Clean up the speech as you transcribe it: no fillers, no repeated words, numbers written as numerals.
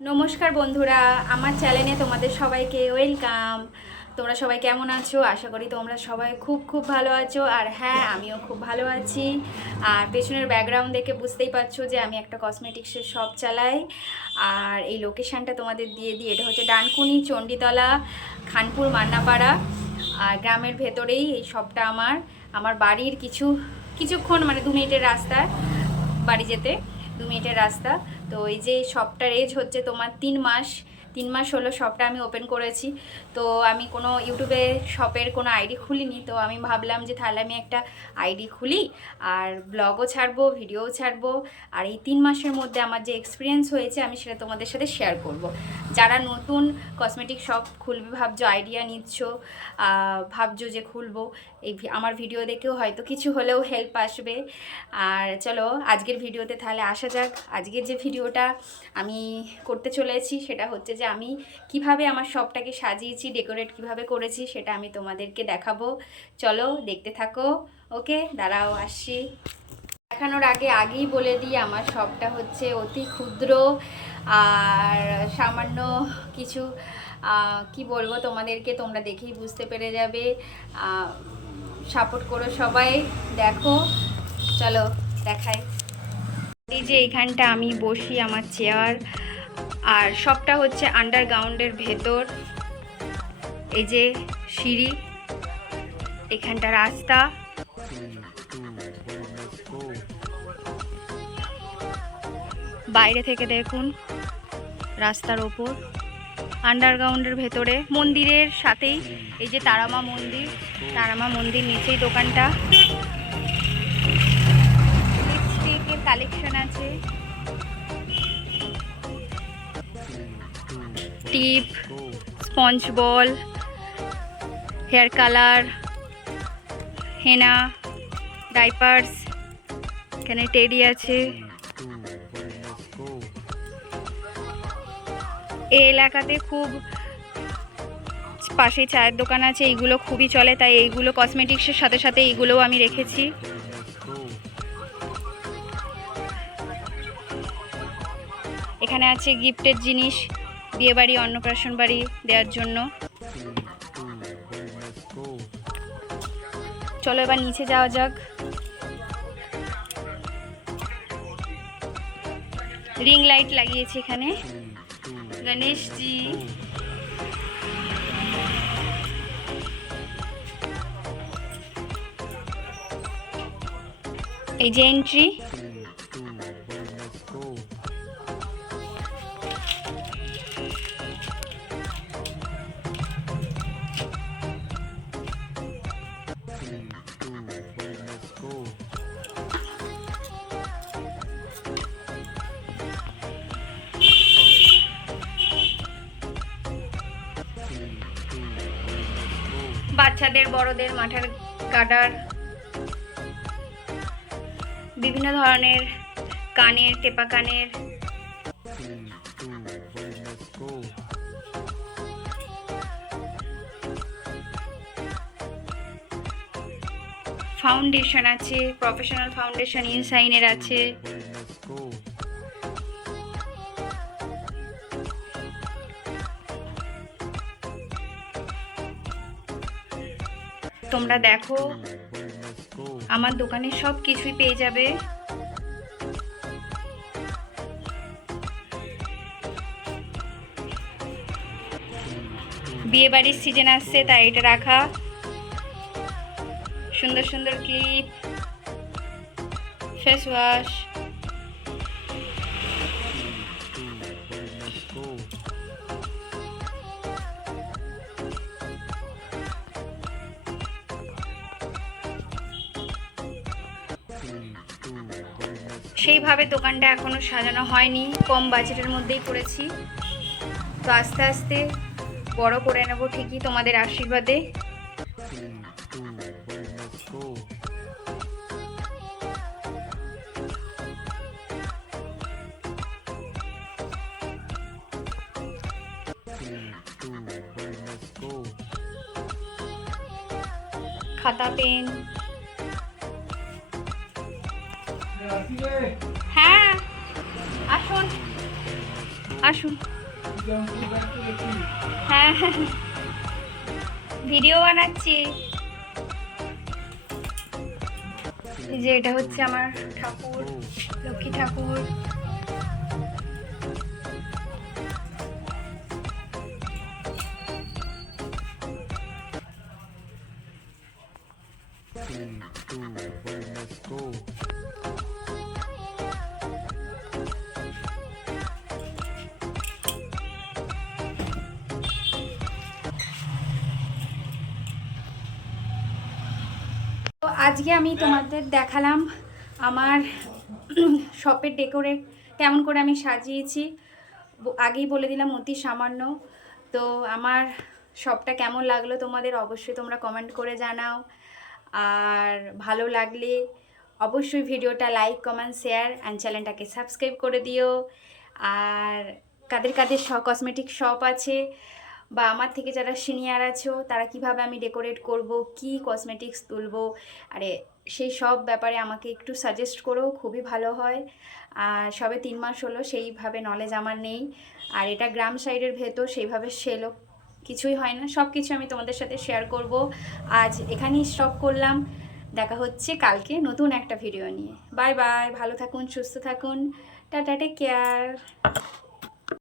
নমস্কার বন্ধুরা, আমার চ্যানেলে তোমাদের সবাইকে ওয়েলকাম। তোমরা সবাই কেমন আছো? আশা করি তোমরা সবাই খুব খুব ভালো আছো। আর হ্যাঁ, আমিও খুব ভালো আছি। আর পেছনের ব্যাকগ্রাউন্ড দেখে বুঝতেই পারছো যে আমি একটা কসমেটিক্সের শপ চালাই। আর এই লোকেশানটা তোমাদের দিয়ে দিই, এটা হচ্ছে ডানকুনি, চণ্ডীতলা, খানপুর, মান্নাপাড়া। আর গ্রামের ভেতরেই এই শপটা আমার বাড়ির কিছুক্ষণ মানে 2 মিনিটের রাস্তা, বাড়ি যেতে 2 মিনিটের রাস্তা। তো এই যে শপটার এজ হচ্ছে তোমার 3 মাস হলো শপটা আমি ওপেন করেছি। তো আমি কোনো ইউটিউবে শপের কোনো আইডি খুলিনি, তো আমি ভাবলাম যে তাহলে আমি একটা আইডি খুলি আর ব্লগও ছাড়বো, ভিডিওও ছাড়বো। আর এই 3 মাসের মধ্যে আমার যে এক্সপিরিয়েন্স হয়েছে আমি সেটা তোমাদের সাথে শেয়ার করব। যারা নতুন কসমেটিক শপ খুলবে ভাবছো, আইডিয়া নিচ্ছ, ভাবছো যে খুলবো, আমার ভিডিও দেখেও হয়তো কিছু হলেও হেল্প আসবে। আর চলো আজকের ভিডিওতে তাহলে আসা যাক। আজকের যে ভিডিওটা আমি করতে চলেছি সেটা হচ্ছে যে আমি কিভাবে আমার শপটাকে সাজিয়েছি, ডেকোরেট কিভাবে করেছি সেটা আমি তোমাদেরকে দেখাবো। চলো দেখতে থাকো। ওকে, দাঁড়াও আসছি। দেখানোর আগেই বলে দিই, আমার শপটা হচ্ছে অতি ক্ষুদ্র আর সামান্য কিছু কি বলবো তোমাদেরকে, তোমরা দেখেই বুঝতে পেরে যাবে। সাপোর্ট করো সবাই, দেখো। চলো দেখাই। এই যে এইখানটা আমি বসি, আমার চেয়ার। আর সবটা হচ্ছে আন্ডারগ্রাউন্ডের ভেতর। এই যে সিঁড়ি, এখানটা রাস্তা, বাইরে থেকে দেখুন রাস্তার ওপর, আন্ডারগ্রাউন্ডের ভেতরে মন্দিরের সাথেই এই যে তারামা মন্দির নিচেই দোকানটা। লিপস্টিকের কালেকশন আছে, টিপ, স্পঞ্জ বল, হেয়ার কালার, হেনা, ডাইপার্স, এখানে টেডি আছে। এই এলাকাতে খুব পাশে চায়ের দোকান আছে, এইগুলো খুবই চলে, তাই এইগুলো কসমেটিক্সের সাথে সাথে এইগুলোও আমি রেখেছি। এখানে আছে গিফটের জিনিস, বিয়েবাড়ি, অন্নপ্রাশন বাড়ি দেওয়ার জন্য। চলো এবার নিচে যাওয়া যাক। রিং লাইট লাগিয়েছি এখানে, গণেশজি, এই যে এন্ট্রি। বাচ্চাদের বড়দের মাথার গার্ডার, বিভিন্ন ধরনের কানের, টেপা কানের, ফাউন্ডেশন আছে, প্রফেশনাল ফাউন্ডেশন ইনসাইনের আছে। তোমরা দেখো, আমার দোকানে সব কিছুই পেয়ে যাবে। বিয়ে বাড়ির সিজন আসছে তাই এটা রাখা। সুন্দর সুন্দর ক্লিপ, ফেস ওয়াশ, সেইভাবে দোকানটা এখনো সাজানো হয়নি, কম বাজেটের মধ্যেই করেছি। তো আস্তে আস্তে বড় করে নেব ঠিকই তোমাদের আশীর্বাদে। খাতা, পেন, হ্যাঁ আসুন আসুন। হ্যাঁ হ্যাঁ, ভিডিও বানাচ্ছি। এই যে এটা হচ্ছে আমার ঠাকুর, লক্ষ্মী ঠাকুর। তো আজকে আমি তোমাদের দেখালাম আমার শপের ডেকোরেট কেমন করে আমি সাজিয়েছি। আগেই বলে দিলাম অতি সামান্য। তো আমার শপটা কেমন লাগলো তোমাদের অবশ্যই তোমরা কমেন্ট করে জানাও। আর ভালো লাগলে অবশ্যই ভিডিওটা লাইক কমেন্ট শেয়ার অ্যান্ড চ্যানেলটাকে সাবস্ক্রাইব করে দিও। আর কাদের কাদের কসমেটিক শপ আছে বা আমার থেকে যারা সিনিয়র আছো তারা কিভাবে আমি ডেকোরেট করব, কি কসমেটিক্স তুলবো, আরে সেই সব ব্যাপারে আমাকে একটু সাজেস্ট করো, খুবই ভালো হয়। আর সবে 3 মাস হলো, সেইভাবে নলেজ আমার নেই। আর এটা গ্রাম সাইডের ভেতর, সেইভাবে সেলও কিছুই হয় না, সব কিছু আমি তোমাদের সাথে শেয়ার করব। আজ এখানেই স্টপ করলাম, দেখা হচ্ছে কালকে নতুন একটা ভিডিও নিয়ে। বাই বাই, ভালো থাকুন, সুস্থ থাকুন, টাটা, টেক কেয়ার।